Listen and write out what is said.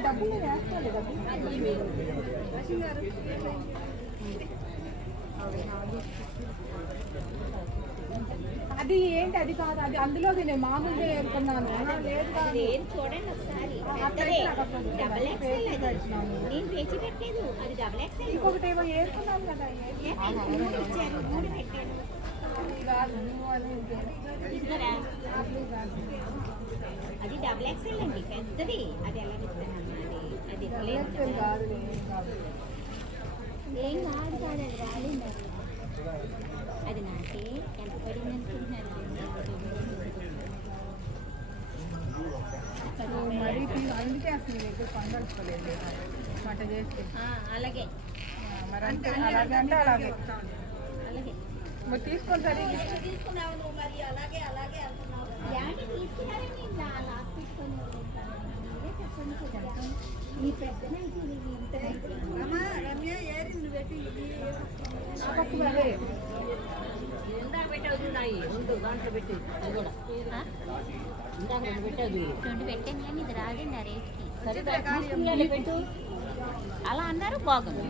డబ్బులు వేసుకోలేదు అది ఏంటి అది కాదు అది అందులోకి నేను మామూలుగా ఏరుకున్నాను లేదు చూడండి ఒకసారి ఇంకొకటి ఏమో ఏరుకున్నాను కదా అది డబుల్ ఎక్సెల్ అండి పెద్దది అది ఎలా అది ఏం కాదు కాదు అది రాలేదు అది నాకే ఎంత పడింది అనుకుంటున్నారు మరి అందుకే అసలు ఎక్కువ పండుగలేదు వంట చేస్తే అలాగే మరి అంటే అలాగే అంటే అలాగే అలాగే మరి తీసుకొని సరే తీసుకున్నావు నువ్వు మరి అలాగే అలాగే అంటున్నావు తీసుకున్నారని లాస్ట్ తీసుకొని చెప్పండి ఈ పెద్ద రమ్య ఏరి నువ్వు పెట్టి పెట్టాను కానీ ఇది రాదండి ఆ రేట్కి అలా అన్నారు బాగుంది